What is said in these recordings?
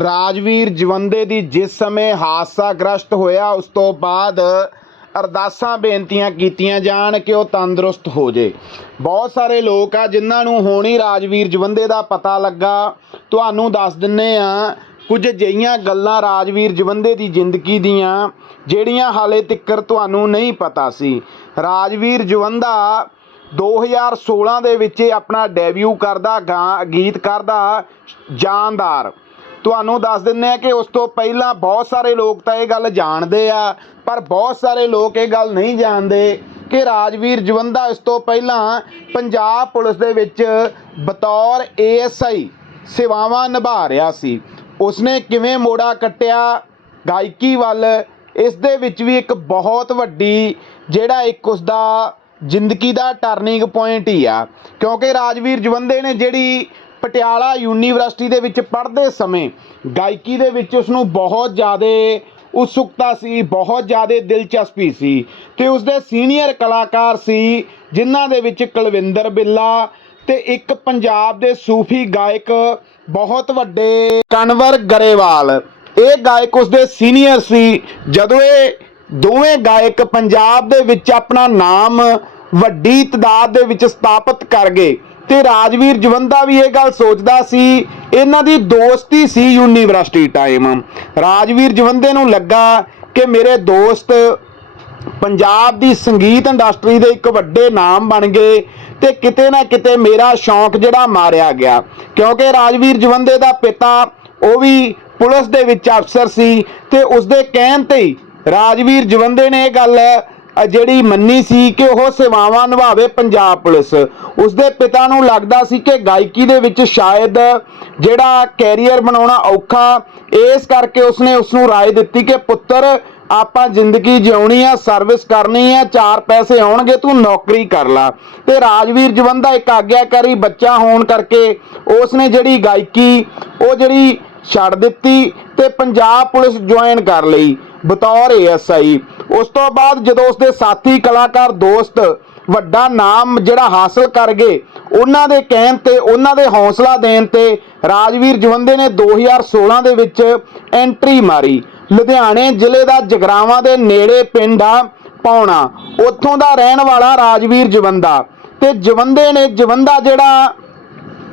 ਰਾਜਵੀਰ ਜਵੰਦੇ ਦੀ ਜਿਸ ਸਮੇਂ ਹਾਦਸਾ ਗ੍ਰਸਤ ਹੋਇਆ, ਉਸ ਤੋਂ ਬਾਅਦ ਅਰਦਾਸਾਂ ਬੇਨਤੀਆਂ ਕੀਤੀਆਂ ਜਾਣ ਕਿ ਉਹ ਤੰਦਰੁਸਤ ਹੋ ਜੇ। ਬਹੁਤ ਸਾਰੇ ਲੋਕ ਆ, ਜਿਨ੍ਹਾਂ ਨੂੰ ਹੋਣੀ ਰਾਜਵੀਰ ਜਵੰਦੇ ਦਾ ਪਤਾ ਲੱਗਾ, ਤੁਹਾਨੂੰ ਦੱਸ ਦਿੰਨੇ ਆ, ਕੁਝ ਅਜਿਹੀਆਂ ਗੱਲਾਂ ਰਾਜਵੀਰ ਜਵੰਦੇ ਦੀ ਜ਼ਿੰਦਗੀ ਦੀਆਂ, ਜਿਹੜੀਆਂ ਹਾਲੇ ਤੱਕਰ ਤੁਹਾਨੂੰ ਨਹੀਂ ਪਤਾ ਸੀ। ਰਾਜਵੀਰ ਜਵੰਦਾ 2016 ਦੇ ਵਿੱਚ ਆਪਣਾ ਡੈਬਿਊ ਕਰਦਾ, ਗਾ- ਗੀਤ ਕਰਦਾ, ਜਾਨਦਾਰ। ਤੁਹਾਨੂੰ ਦੱਸ ਦਿੰਨੇ ਆ ਕਿ ਉਸ ਤੋਂ ਪਹਿਲਾਂ ਬਹੁਤ ਸਾਰੇ ਲੋਕ ਤਾਂ ਇਹ ਗੱਲ ਜਾਣਦੇ ਆ, ਪਰ ਬਹੁਤ ਸਾਰੇ ਲੋਕ ਇਹ ਗੱਲ ਨਹੀਂ ਜਾਣਦੇ ਕਿ ਰਾਜਵੀਰ ਜਵੰਦਾ ਇਸ ਤੋਂ ਪਹਿਲਾਂ ਪੰਜਾਬ ਪੁਲਿਸ ਦੇ ਵਿੱਚ ਬਤੌਰ ਏਐਸਆਈ ਸੇਵਾਵਾਂ ਨਿਭਾ ਰਿਹਾ ਸੀ। ਉਸਨੇ ਕਿਵੇਂ ਮੋੜਾ ਕੱਟਿਆ? ਗਾਇਕੀ ਵੱਲ। ਇਸ ਦੇ ਵਿੱਚ ਵੀ ਇੱਕ ਬਹੁਤ ਵੱਡੀ, ਜਿਹੜਾ ਇੱਕ ਉਸਦਾ ਜ਼ਿੰਦਗੀ ਦਾ ਟਰਨਿੰਗ ਪੁਆਇੰਟ ਹੀ ਆ। ਕਿਉਂਕਿ ਰਾਜਵੀਰ ਜਵੰਦੇ ਨੇ ਜਿਹੜੀ ਪਟਿਆਲਾ ਯੂਨੀਵਰਸਿਟੀ ਦੇ ਵਿੱਚ ਪੜ੍ਹਦੇ ਸਮੇਂ ਗਾਇਕੀ ਦੇ ਵਿੱਚ ਉਸ ਨੂੰ ਬਹੁਤ ਜ਼ਿਆਦਾ ਉਤਸੁਕਤਾ ਸੀ, ਬਹੁਤ ਜ਼ਿਆਦਾ ਦਿਲਚਸਪੀ ਸੀ ਤੇ ਉਸਦੇ ਸੀਨੀਅਰ ਕਲਾਕਾਰ ਸੀ, ਜਿਨ੍ਹਾਂ ਦੇ ਵਿੱਚ ਕੁਲਵਿੰਦਰ ਬਿੱਲਾ ਤੇ ਇੱਕ ਪੰਜਾਬ ਦੇ ਸੂਫੀ ਗਾਇਕ ਬਹੁਤ ਵੱਡੇ ਕਨਵਰ ਗਰੇਵਾਲ। ਇਹ ਗਾਇਕ ਉਸਦੇ ਸੀਨੀਅਰ ਸੀ। ਜਦੋਂ ਇਹ ਦੋਵੇਂ ਗਾਇਕ ਪੰਜਾਬ ਦੇ ਵਿੱਚ ਆਪਣਾ ਨਾਮ, ਵੱਡੀ ਤਦਾਦ ਦੇ ਵਿੱਚ ਸਥਾਪਿਤ ਕਰ ਗਏ ਤੇ ਰਾਜਵੀਰ ਜਵੰਦਾ ਵੀ ਇਹ ਗੱਲ ਸੋਚਦਾ ਸੀ, ਇਹਨਾਂ ਦੀ ਦੋਸਤੀ ਸੀ ਯੂਨੀਵਰਸਿਟੀ ਟਾਈਮ ਰਾਜਵੀਰ ਜਵੰਦੇ ਨੂੰ ਲੱਗਾ ਕਿ ਮੇਰੇ ਦੋਸਤ ਪੰਜਾਬ ਦੀ ਸੰਗੀਤ ਇੰਡਸਟਰੀ ਦੇ ਇੱਕ ਵੱਡੇ ਨਾਮ ਬਣ ਗਏ ਤੇ ਕਿਤੇ ਨਾ ਕਿਤੇ ਮੇਰਾ ਸ਼ੌਂਕ ਜਿਹੜਾ ਮਾਰਿਆ ਗਿਆ। ਕਿਉਂਕਿ ਰਾਜਵੀਰ ਜਵੰਦੇ ਦਾ ਪਿਤਾ ਉਹ ਵੀ ਪੁਲਿਸ ਦੇ ਵਿੱਚ ਅਫਸਰ ਸੀ ਤੇ ਉਸਦੇ ਕਹਿਣ ਤੇ ਹੀ ਰਾਜਵੀਰ ਜਵੰਦੇ ਨੇ ਇਹ ਗੱਲ ਜਿਹੜੀ ਮੰਨੀ ਸੀ ਕਿ ਉਹ ਸੇਵਾਵਾਂ ਨਿਭਾਵੇ ਪੰਜਾਬ ਪੁਲਿਸ। ਉਸਦੇ ਪਿਤਾ ਨੂੰ ਲੱਗਦਾ ਸੀ ਕਿ ਗਾਇਕੀ ਦੇ ਵਿੱਚ ਸ਼ਾਇਦ ਜਿਹੜਾ ਕੈਰੀਅਰ ਬਣਾਉਣਾ ਔਖਾ, ਇਸ ਕਰਕੇ ਉਸਨੇ ਉਸ ਨੂੰ ਰਾਏ ਦਿੱਤੀ ਕਿ ਪੁੱਤਰ, ਆਪਾਂ ਜ਼ਿੰਦਗੀ ਜਿਉਣੀ ਆ ਸਰਵਿਸ ਕਰਨੀ ਆ, ਚਾਰ ਪੈਸੇ ਆਉਣਗੇ, ਤੂੰ ਨੌਕਰੀ ਕਰ ਲੈ। ਤੇ ਰਾਜਵੀਰ ਜਵਨ ਦਾ ਇੱਕ ਆਗਿਆਕਾਰੀ ਬੱਚਾ ਹੋਣ ਕਰਕੇ ਉਸ ਨੇ ਜਿਹੜੀ ਗਾਇਕੀ, ਉਹ ਜਿਹੜੀ ਛੱਡ ਦਿੱਤੀ ਤੇ ਪੰਜਾਬ ਪੁਲਿਸ ਜੁਆਇਨ ਕਰ ਲਈ, ਬਤੌਰ ਏਐਸਆਈ ਉਸ ਤੋਂ ਬਾਅਦ ਜਦੋਂ ਉਸਦੇ ਸਾਥੀ, ਕਲਾਕਾਰ, ਦੋਸਤ, ਵੱਡਾ ਨਾਮ ਜਿਹੜਾ ਹਾਸਲ ਕਰ ਗਏ, ਉਹਨਾਂ ਦੇ ਕਹਿਣ ਤੇ, ਉਹਨਾਂ ਦੇ ਹੌਸਲਾ ਦੇਣ ਤੇ ਰਾਜਵੀਰ ਜਵੰਦੇ ਨੇ 2016 ਦੇ ਵਿੱਚ ਐਂਟਰੀ ਮਾਰੀ। ਲੁਧਿਆਣੇ ਜ਼ਿਲ੍ਹੇ ਦਾ ਜਗਰਾਵਾਂ ਦੇ ਨੇੜੇ ਪਿੰਡ ਆ ਪਾਉਣਾ ਉੱਥੋਂ ਦਾ ਰਹਿਣ ਵਾਲਾ ਰਾਜਵੀਰ ਜਵੰਦਾ। ਤੇ ਜਵੰਦੇ ਨੇ, ਜਵੰਦਾ ਜਿਹੜਾ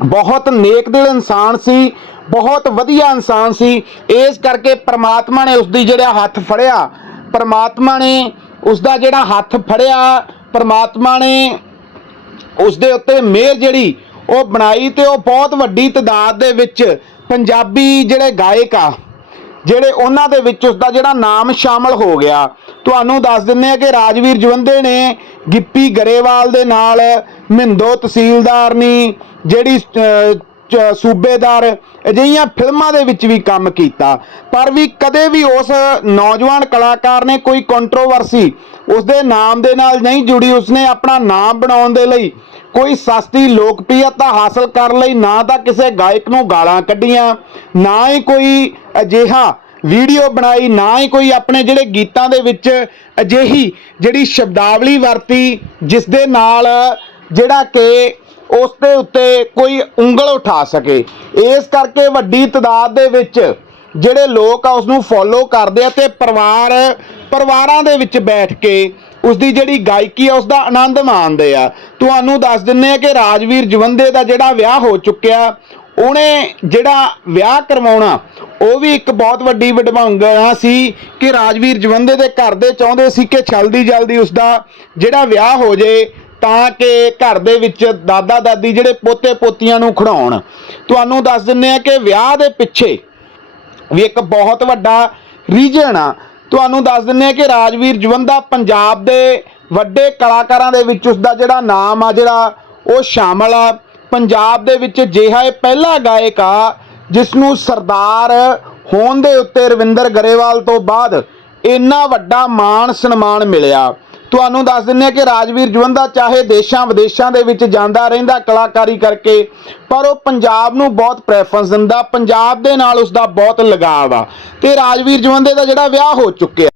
ਬਹੁਤ ਨੇਕ ਦਿਲ ਇਨਸਾਨ ਸੀ, ਬਹੁਤ ਵਧੀਆ ਇਨਸਾਨ ਸੀ, ਇਸ ਕਰਕੇ ਪ੍ਰਮਾਤਮਾ ਨੇ ਉਸ ਦੀ ਜਿਹੜਾ ਹੱਥ ਫੜਿਆ ਪਰਮਾਤਮਾ ਨੇ ਉਸ ਦਾ ਜਿਹੜਾ ਹੱਥ ਫੜਿਆ, ਪਰਮਾਤਮਾ ਨੇ ਉਸ ਦੇ ਉੱਤੇ ਮਿਹਰ ਜਿਹੜੀ ਉਹ ਬਣਾਈ ਤੇ ਉਹ ਬਹੁਤ ਵੱਡੀ ਤਦਾਦ ਦੇ ਵਿੱਚ ਪੰਜਾਬੀ ਜਿਹੜੇ ਗਾਇਕ ਆ, ਜਿਹੜੇ ਉਹਨਾਂ ਦੇ ਵਿੱਚ ਉਸ ਦਾ ਜਿਹੜਾ ਨਾਮ ਸ਼ਾਮਲ ਹੋ ਗਿਆ। ਤੁਹਾਨੂੰ ਦੱਸ ਦਿੰਨੇ ਆ ਕਿ ਰਾਜਵੀਰ ਜਵੰਦੇ ਨੇ ਗਿੱਪੀ ਗਰੇਵਾਲ ਦੇ ਨਾਲ ਮਿੰਦੋ ਤਹਿਸੀਲਦਾਰਨੀ, ਜਿਹੜੀ ਸੂਬੇਦਾਰ ਅਜਿਹੀਆਂ ਫਿਲਮਾਂ ਦੇ ਵਿੱਚ ਵੀ ਕੰਮ ਕੀਤਾ। ਪਰ ਵੀ ਕਦੇ ਵੀ ਉਸ ਨੌਜਵਾਨ ਕਲਾਕਾਰ ਨੇ ਕੋਈ ਕੰਟਰੋਵਰਸੀ ਉਸ ਦੇ ਨਾਮ ਦੇ ਨਾਲ ਨਹੀਂ ਜੁੜੀ, ਉਸਨੇ ਆਪਣਾ ਨਾਮ ਬਣਾਉਣ ਦੇ ਲਈ ਕੋਈ ਸਸਤੀ ਲੋਕਪ੍ਰਿਯਤਾ ਹਾਸਲ ਕਰਨ ਲਈ ਨਾ ਤਾਂ ਕਿਸੇ ਗਾਇਕ ਨੂੰ ਗਾਲਾਂ ਕੱਢੀਆਂ, ਨਾ ਹੀ ਕੋਈ ਅਜਿਹਾ ਵੀਡੀਓ ਬਣਾਈ, ਨਾ ਹੀ ਕੋਈ ਆਪਣੇ ਜਿਹੜੇ ਗੀਤਾਂ ਦੇ ਵਿੱਚ ਅਜਿਹੀ ਜਿਹੜੀ ਸ਼ਬਦਾਵਲੀ ਵਰਤੀ ਜਿਸ ਦੇ ਨਾਲ ਜਿਹੜਾ ਕਿ ਉਸ ਦੇ ਉੱਤੇ ਕੋਈ ਉਂਗਲ ਉਠਾ ਸਕੇ। ਇਸ ਕਰਕੇ ਵੱਡੀ ਤਦਾਦ ਦੇ ਵਿੱਚ ਜਿਹੜੇ ਲੋਕ ਆ ਉਸ ਨੂੰ ਫੋਲੋ ਕਰਦੇ ਆ ਤੇ ਪਰਿਵਾਰ, ਪਰਿਵਾਰਾਂ ਦੇ ਵਿੱਚ ਬੈਠ ਕੇ ਉਸ ਦੀ ਜਿਹੜੀ ਗਾਇਕੀ ਆ ਉਸ ਦਾ ਆਨੰਦ ਮਾਣਦੇ ਆ। ਤੁਹਾਨੂੰ ਦੱਸ ਦਿੰਨੇ ਆ ਕਿ ਰਾਜਵੀਰ ਜਵੰਦੇ ਦਾ ਜਿਹੜਾ ਵਿਆਹ ਹੋ ਚੁੱਕਿਆ, ਉਹਨੇ ਜਿਹੜਾ ਵਿਆਹ ਕਰਵਾਉਣਾ, ਉਹ ਵੀ ਇੱਕ ਬਹੁਤ ਵੱਡੀ ਵਡਭੰਗਣਾ ਸੀ ਕਿ ਰਾਜਵੀਰ ਜਵੰਦੇ ਦੇ ਘਰ ਦੇ ਚਾਹੁੰਦੇ ਸੀ ਕਿ ਜਲਦੀ ਜਲਦੀ ਉਸ ਦਾ ਜਿਹੜਾ ਵਿਆਹ ਹੋ ਜੇ ਤਾਂ ਕਿ ਘਰ ਦੇ ਵਿੱਚ ਦਾਦਾ ਦਾਦੀ ਜਿਹੜੇ ਪੋਤੇ ਪੋਤੀਆਂ ਨੂੰ ਖੜਾਉਣ ਤੁਹਾਨੂੰ ਦੱਸ ਦਿੰਨੇ ਆ ਕਿ ਵਿਆਹ ਦੇ ਪਿੱਛੇ ਵੀ ਇੱਕ ਬਹੁਤ ਵੱਡਾ ਰੀਜਨ ਆ। ਤੁਹਾਨੂੰ ਦੱਸ ਦਿੰਨੇ ਆ ਕਿ ਰਾਜਵੀਰ ਜਵੰਦਾ ਪੰਜਾਬ ਦੇ ਵੱਡੇ ਕਲਾਕਾਰਾਂ ਦੇ ਵਿੱਚ ਉਸ ਦਾ ਜਿਹੜਾ ਨਾਮ ਆ, ਜਿਹੜਾ ਉਹ ਸ਼ਾਮਲ ਆ। ਪੰਜਾਬ ਦੇ ਵਿੱਚ ਜਿਹਾ ਇਹ ਪਹਿਲਾ ਗਾਇਕ ਆ ਜਿਸ ਨੂੰ ਸਰਦਾਰ ਹੋਣ ਦੇ ਉੱਤੇ ਰਵਿੰਦਰ ਗਰੇਵਾਲ ਤੋਂ ਬਾਅਦ ਇੰਨਾ ਵੱਡਾ ਮਾਣ ਸਨਮਾਨ ਮਿਲਿਆ। ਤੁਹਾਨੂੰ ਦੱਸ ਦਿੰਨੇ ਆ ਕਿ ਰਾਜਵੀਰ ਜਵੰਦਾ ਚਾਹੇ ਦੇਸ਼ਾਂ ਵਿਦੇਸ਼ਾਂ ਦੇ ਵਿੱਚ ਜਾਂਦਾ ਰਹਿੰਦਾ, ਕਲਾਕਾਰੀ ਕਰਕੇ, ਪਰ ਉਹ ਪੰਜਾਬ ਨੂੰ ਬਹੁਤ ਪ੍ਰੈਫਰੈਂਸ ਦਿੰਦਾ, ਪੰਜਾਬ ਦੇ ਨਾਲ ਉਸ ਦਾ ਬਹੁਤ ਲਗਾਵ ਆ ਤੇ ਰਾਜਵੀਰ ਜਵੰਦੇ ਦਾ ਜਿਹੜਾ ਵਿਆਹ ਹੋ ਚੁੱਕਿਆ।